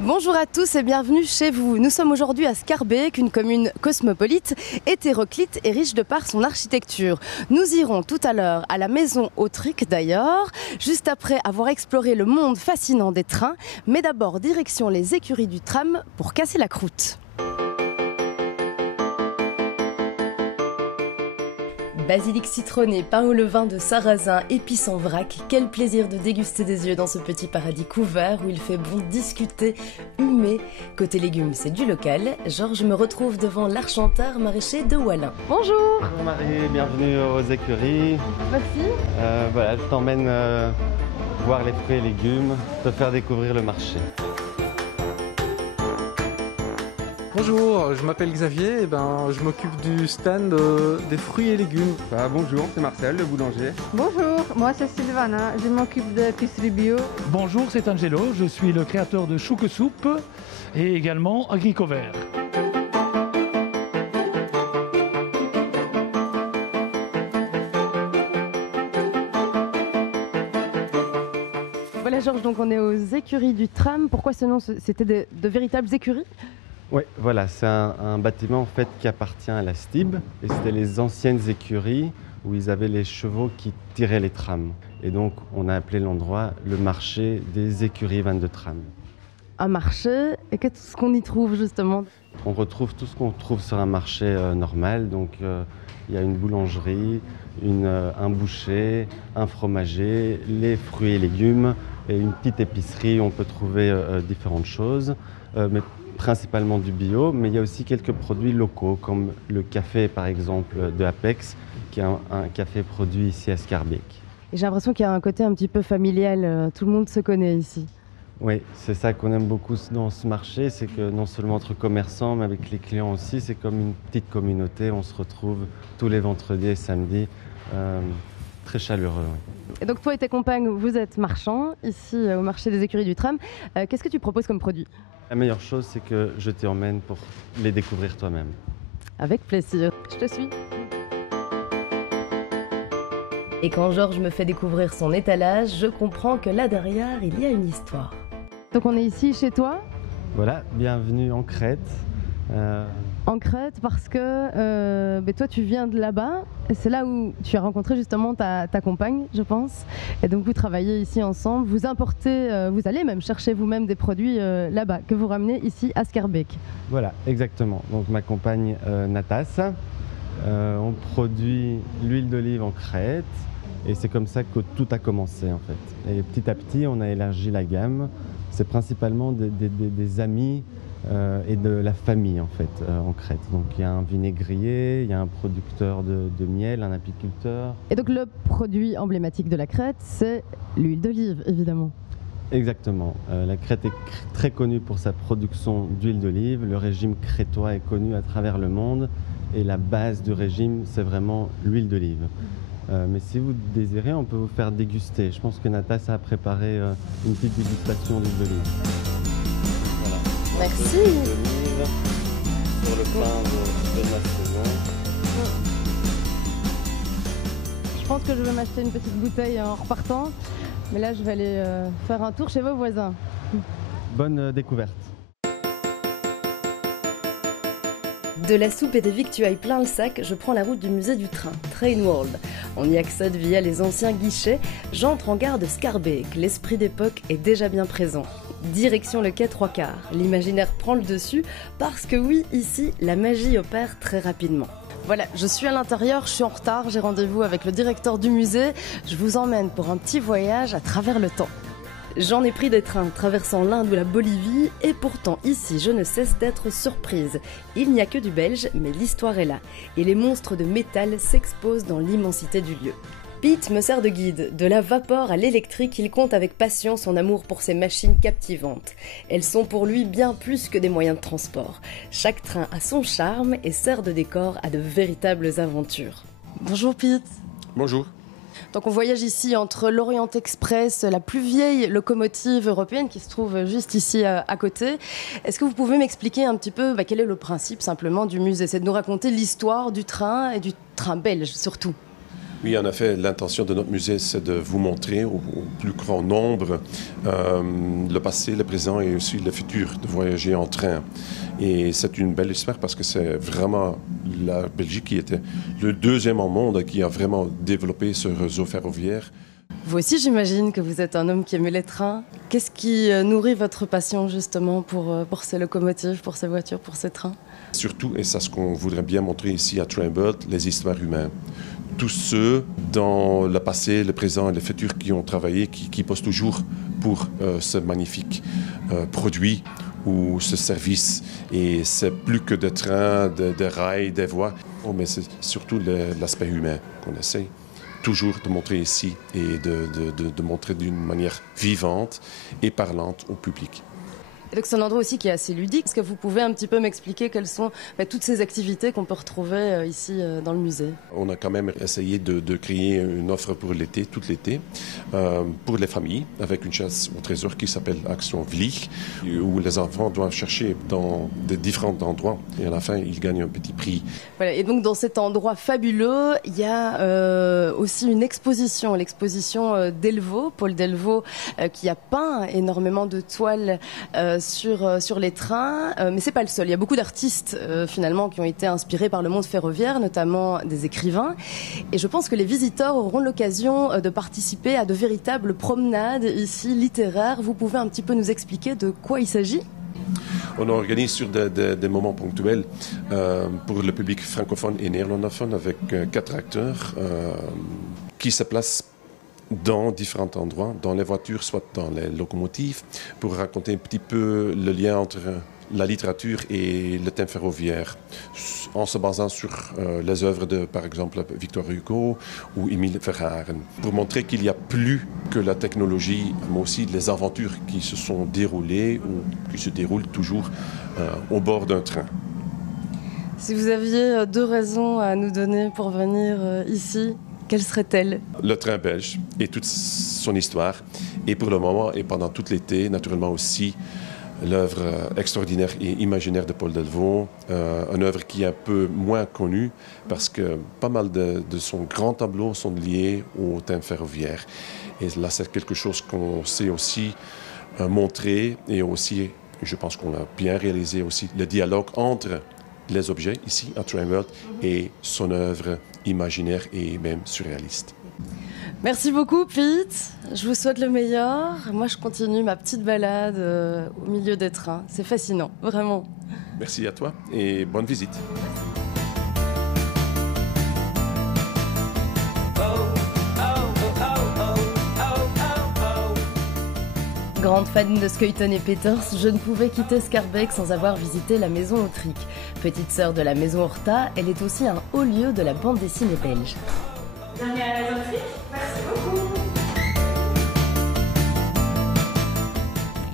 Bonjour à tous et bienvenue chez vous. Nous sommes aujourd'hui à Schaerbeek, une commune cosmopolite, hétéroclite et riche de par son architecture. Nous irons tout à l'heure à la maison Autric d'ailleurs, juste après avoir exploré le monde fascinant des trains. Mais d'abord, direction les écuries du tram pour casser la croûte. Basilic citronné, pain au levain de sarrasin, épices en vrac. Quel plaisir de déguster des yeux dans ce petit paradis couvert où il fait bon discuter, humer. Côté légumes, c'est du local. Georges me retrouve devant l'archanteur maraîcher de Wallin. Bonjour. Bonjour Marie, bienvenue aux écuries. Merci. Voilà, je t'emmène voir les fruits et légumes, te faire découvrir le marché. Bonjour, je m'appelle Xavier, je m'occupe du stand des fruits et légumes. Bonjour, c'est Marcel, le boulanger. Bonjour, moi c'est Sylvana, je m'occupe de l'épicerie bio. Bonjour, c'est Angelo, je suis le créateur de Chouque Soupe et également Agricovert. Voilà Georges, donc on est aux écuries du tram. Pourquoi ce nom? C'était de véritables écuries? Oui, voilà, c'est un bâtiment en fait qui appartient à la STIB et c'était les anciennes écuries où ils avaient les chevaux qui tiraient les trams. Et donc on a appelé l'endroit le marché des écuries vannes de tram. Un marché, et qu'est-ce qu'on y trouve justement? On retrouve tout ce qu'on trouve sur un marché normal, donc il y a une boulangerie, un boucher, un fromager, les fruits et légumes et une petite épicerie où on peut trouver différentes choses. Mais principalement du bio, mais il y a aussi quelques produits locaux, comme le café par exemple de Apex, qui est un café produit ici à Schaerbeek. Et j'ai l'impression qu'il y a un côté un petit peu familial, tout le monde se connaît ici. Oui, c'est ça qu'on aime beaucoup dans ce marché, c'est que non seulement entre commerçants, mais avec les clients aussi, c'est comme une petite communauté, on se retrouve tous les vendredis et samedis, très chaleureux. Et donc toi et tes compagnes, vous êtes marchands ici au marché des écuries du tram. Qu'est-ce que tu proposes comme produit? La meilleure chose, c'est que je t'emmène pour les découvrir toi-même. Avec plaisir. Je te suis. Et quand Georges me fait découvrir son étalage, je comprends que là derrière, il y a une histoire. Donc on est ici chez toi? Voilà, bienvenue en Crète. En Crète parce que toi tu viens de là-bas et c'est là où tu as rencontré justement ta compagne, je pense, et donc vous travaillez ici ensemble, vous importez, vous allez même chercher vous-même des produits là-bas que vous ramenez ici à Schaerbeek. Voilà, exactement. Donc ma compagne Natas, on produit l'huile d'olive en Crète et c'est comme ça que tout a commencé en fait. Et petit à petit on a élargi la gamme, c'est principalement des amis et de la famille en fait en Crète. Donc il y a un vinaigrier, il y a un producteur de miel, un apiculteur. Et donc le produit emblématique de la Crète, c'est l'huile d'olive évidemment. Exactement. La Crète est très connue pour sa production d'huile d'olive. Le régime crétois est connu à travers le monde et la base du régime c'est vraiment l'huile d'olive. Mais si vous désirez, on peut vous faire déguster. Je pense que Natas a préparé une petite dégustation d'huile d'olive. Merci. Sur le pain de ma saison. Je pense que je vais m'acheter une petite bouteille en repartant, mais là je vais aller faire un tour chez vos voisins. Bonne découverte. De la soupe et des victuailles plein le sac, je prends la route du musée du train, Train World. On y accède via les anciens guichets. J'entre en gare de Schaerbeek. L'esprit d'époque est déjà bien présent. Direction le quai 3/4. L'imaginaire prend le dessus parce que oui, ici, la magie opère très rapidement. Voilà, je suis à l'intérieur, je suis en retard, j'ai rendez-vous avec le directeur du musée. Je vous emmène pour un petit voyage à travers le temps. J'en ai pris des trains traversant l'Inde ou la Bolivie et pourtant ici je ne cesse d'être surprise. Il n'y a que du belge mais l'histoire est là et les monstres de métal s'exposent dans l'immensité du lieu. Pete me sert de guide, de la vapeur à l'électrique, il compte avec passion son amour pour ces machines captivantes. Elles sont pour lui bien plus que des moyens de transport. Chaque train a son charme et sert de décor à de véritables aventures. Bonjour Pete. Bonjour. Donc on voyage ici entre l'Orient Express, la plus vieille locomotive européenne qui se trouve juste ici à côté. Est-ce que vous pouvez m'expliquer un petit peu quel est le principe simplement du musée? C'est de nous raconter l'histoire du train et du train belge surtout. Oui, en effet, l'intention de notre musée, c'est de vous montrer au plus grand nombre le passé, le présent et aussi le futur, de voyager en train. Et c'est une belle histoire parce que c'est vraiment la Belgique qui était le deuxième au monde qui a vraiment développé ce réseau ferroviaire. Vous aussi, j'imagine que vous êtes un homme qui aime les trains. Qu'est-ce qui nourrit votre passion justement pour ces locomotives, pour ces voitures, pour ces trains? Surtout, et c'est ce qu'on voudrait bien montrer ici à Trainbird, les histoires humaines. Tous ceux dans le passé, le présent et le futur qui ont travaillé, qui posent toujours pour ce magnifique produit ou ce service. Et c'est plus que des trains, des rails, des voies, mais c'est surtout l'aspect humain qu'on essaie toujours de montrer ici et de montrer d'une manière vivante et parlante au public. Et donc c'est un endroit aussi qui est assez ludique. Est-ce que vous pouvez un petit peu m'expliquer quelles sont toutes ces activités qu'on peut retrouver ici dans le musée? On a quand même essayé de créer une offre pour l'été, tout l'été, pour les familles, avec une chasse au trésor qui s'appelle Action Vlieg, où les enfants doivent chercher dans des différents endroits et à la fin ils gagnent un petit prix. Voilà, et donc dans cet endroit fabuleux, il y a aussi une exposition, l'exposition Delvaux, Paul Delvaux, qui a peint énormément de toiles sur les trains, mais c'est pas le seul. Il y a beaucoup d'artistes finalement qui ont été inspirés par le monde ferroviaire, notamment des écrivains. Et je pense que les visiteurs auront l'occasion de participer à de véritables promenades ici littéraires. Vous pouvez un petit peu nous expliquer de quoi il s'agit? On organise sur des moments ponctuels pour le public francophone et néerlandophone avec 4 acteurs qui se placent dans différents endroits, dans les voitures, soit dans les locomotives, pour raconter un petit peu le lien entre la littérature et le thème ferroviaire, en se basant sur les œuvres de, par exemple, Victor Hugo ou Émile Verhaeren, pour montrer qu'il n'y a plus que la technologie, mais aussi les aventures qui se sont déroulées ou qui se déroulent toujours au bord d'un train. Si vous aviez 2 raisons à nous donner pour venir ici, quelle serait-elle? Le train belge et toute son histoire. Et pour le moment, et pendant tout l'été, naturellement aussi, l'œuvre extraordinaire et imaginaire de Paul Delvaux, une œuvre qui est un peu moins connue parce que pas mal de son grand tableau sont liés au thème ferroviaire. Et là, c'est quelque chose qu'on sait aussi montrer et aussi, je pense qu'on a bien réalisé aussi, le dialogue entre les objets ici à Trainbird et son œuvre imaginaire et même surréaliste. Merci beaucoup Pete, je vous souhaite le meilleur. Moi je continue ma petite balade au milieu des trains, c'est fascinant, vraiment. Merci à toi et bonne visite. Grande fan de Schouten et Peters, je ne pouvais quitter Schaerbeek sans avoir visité la maison Autric. Petite sœur de la maison Horta, elle est aussi un haut lieu de la bande dessinée belge. Bienvenue à la maison Autric, merci beaucoup.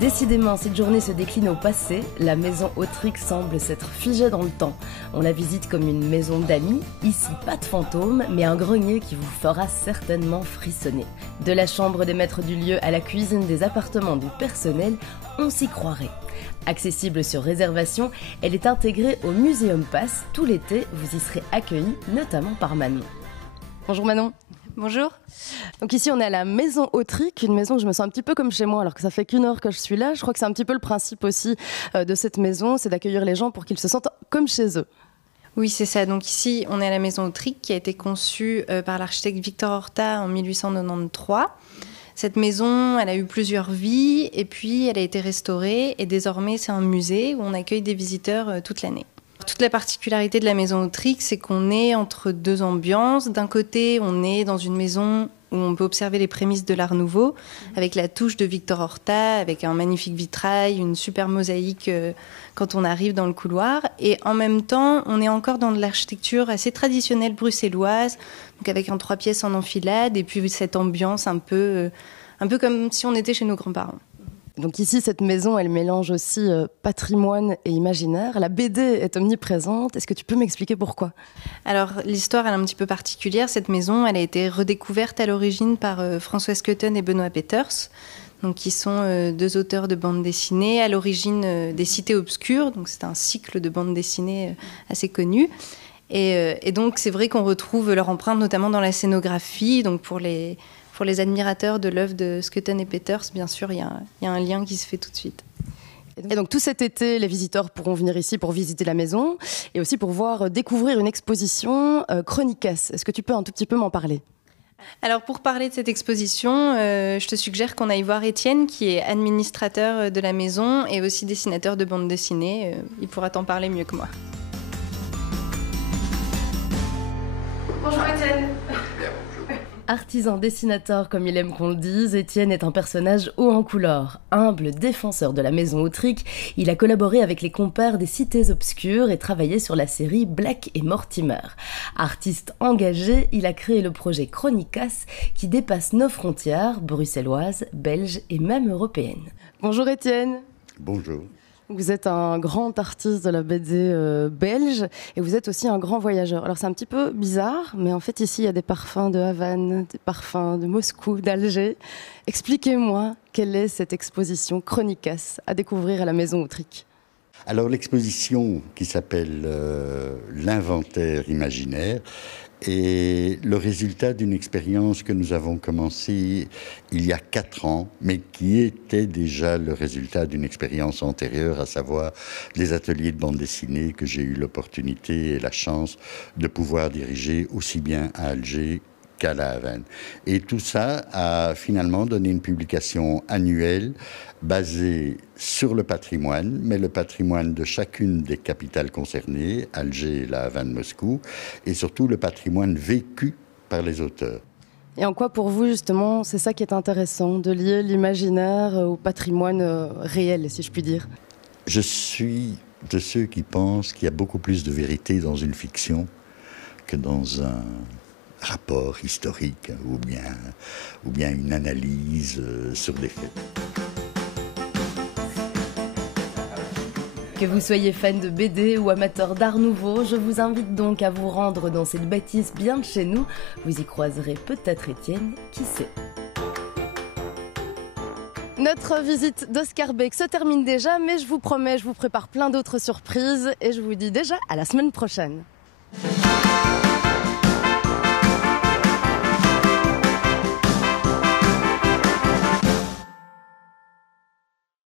Décidément, cette journée se décline au passé. La maison Autric semble s'être figée dans le temps. On la visite comme une maison d'amis. Ici, pas de fantômes, mais un grenier qui vous fera certainement frissonner. De la chambre des maîtres du lieu à la cuisine des appartements du personnel, on s'y croirait. Accessible sur réservation, elle est intégrée au Museum Pass. Tout l'été, vous y serez accueillis, notamment par Manon. Bonjour Manon. Bonjour. Donc ici on est à la maison Autric, une maison où je me sens un petit peu comme chez moi alors que ça fait qu'1 heure que je suis là. Je crois que c'est un petit peu le principe aussi de cette maison, c'est d'accueillir les gens pour qu'ils se sentent comme chez eux. Oui, c'est ça. Donc ici on est à la maison Autric qui a été conçue par l'architecte Victor Horta en 1893. Cette maison, elle a eu plusieurs vies et puis elle a été restaurée et désormais c'est un musée où on accueille des visiteurs toute l'année. Toute la particularité de la maison Autric, c'est qu'on est entre 2 ambiances. D'un côté, on est dans une maison où on peut observer les prémices de l'Art Nouveau, avec la touche de Victor Horta, avec un magnifique vitrail, une super mosaïque quand on arrive dans le couloir. Et en même temps, on est encore dans de l'architecture assez traditionnelle bruxelloise, donc avec un 3 pièces en enfilade, et puis cette ambiance un peu comme si on était chez nos grands-parents. Donc ici, cette maison, elle mélange aussi patrimoine et imaginaire. La BD est omniprésente. Est-ce que tu peux m'expliquer pourquoi? Alors, l'histoire, elle est un petit peu particulière. Cette maison, elle a été redécouverte à l'origine par François Schouten et Benoît Peters, donc, qui sont 2 auteurs de bande dessinée à l'origine des Cités obscures. Donc, c'est un cycle de bande dessinée assez connu. Et donc, c'est vrai qu'on retrouve leur empreinte, notamment dans la scénographie. Donc, pour les admirateurs de l'œuvre de Schouten et Peters, bien sûr, il y a un lien qui se fait tout de suite. Et donc tout cet été, les visiteurs pourront venir ici pour visiter la maison et aussi pour découvrir une exposition Chronicas. Est-ce que tu peux un tout petit peu m'en parler ? Alors pour parler de cette exposition, je te suggère qu'on aille voir Étienne, qui est administrateur de la maison et aussi dessinateur de bande dessinée. Il pourra t'en parler mieux que moi. Bonjour Étienne. Artisan dessinateur comme il aime qu'on le dise, Étienne est un personnage haut en couleur. Humble défenseur de la maison Autric, il a collaboré avec les compères des Cités Obscures et travaillé sur la série Black et Mortimer. Artiste engagé, il a créé le projet Chronicas qui dépasse nos frontières, bruxelloises, belges et même européennes. Bonjour Étienne. Bonjour. Vous êtes un grand artiste de la BD belge et vous êtes aussi un grand voyageur. Alors c'est un petit peu bizarre, mais en fait ici il y a des parfums de Havane, des parfums de Moscou, d'Alger. Expliquez-moi quelle est cette exposition Chronicas à découvrir à la Maison Autric. Alors l'exposition qui s'appelle l'inventaire imaginaire est le résultat d'une expérience que nous avons commencée il y a 4 ans, mais qui était déjà le résultat d'une expérience antérieure, à savoir les ateliers de bande dessinée que j'ai eu l'opportunité et la chance de pouvoir diriger aussi bien à Alger qu'à La Havane. Et tout ça a finalement donné une publication annuelle basée sur le patrimoine, mais le patrimoine de chacune des capitales concernées, Alger, La Havane, Moscou, et surtout le patrimoine vécu par les auteurs. Et en quoi pour vous justement c'est ça qui est intéressant, de lier l'imaginaire au patrimoine réel, si je puis dire? Je suis de ceux qui pensent qu'il y a beaucoup plus de vérité dans une fiction que dans un rapport historique ou bien une analyse sur des faits. Que vous soyez fan de BD ou amateur d'art nouveau, je vous invite donc à vous rendre dans cette bâtisse bien de chez nous. Vous y croiserez peut-être Étienne, qui sait. Notre visite d'Oscar Beek se termine déjà, mais je vous promets, je vous prépare plein d'autres surprises et je vous dis déjà à la semaine prochaine.